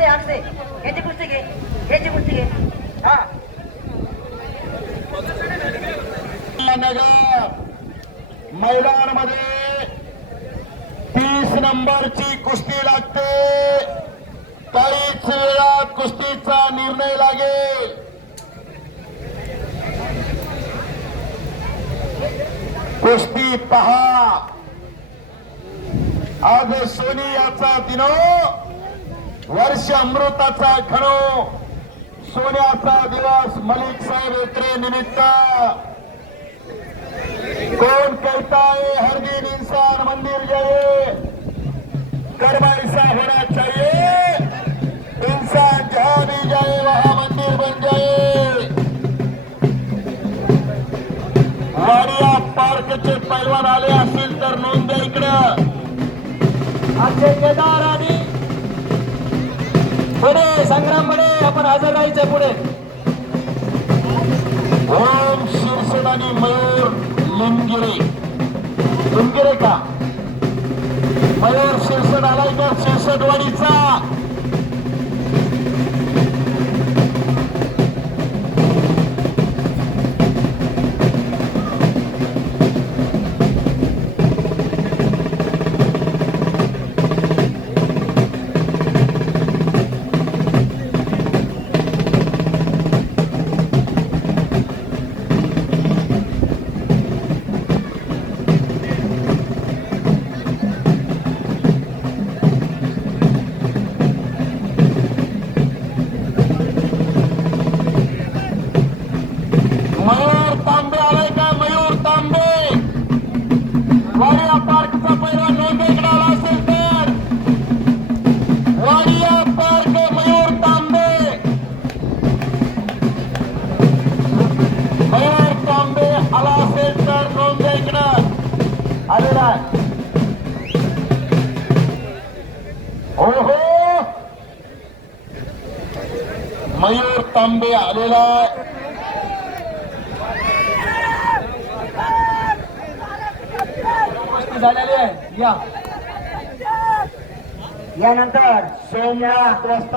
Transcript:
दे आठ दे याची कुस्ती घे याची कुस्ती घे हा मैदानमध्ये तीस नंबरची कुस्ती लागते काहीच वेळात कुस्तीचा निर्णय लागेल कुस्ती पहा आज सोनियाचा दिनो वर्ष अमृताचा खरो सोन्याचा दिवस मलिक साहेब यात्रे निमित्त. कोण कहता है हर दिन इंसान मंदिर जाए कर्म ऐसा होना चाहिए इंसान जहां भी जाए वहां मंदिर बन जाए वाडिया पार्कचे पैलवान आले असतील तर नोंद इकडं. असे केदार आणि पुढे संग्राम पुढे आपण हजर राहायचं पुढे. ओम शिरसड आणि मयूर लिंगिरे. लिमगिरे का? मयूर शिरसेन आलाय का? शिरसडवाडीचा आला असेल तर नोंद इकडं आलेला आहे ओहो मयूर तांबे आलेला आहे झालेली आहे या यानंतर सोमनाथ वाजता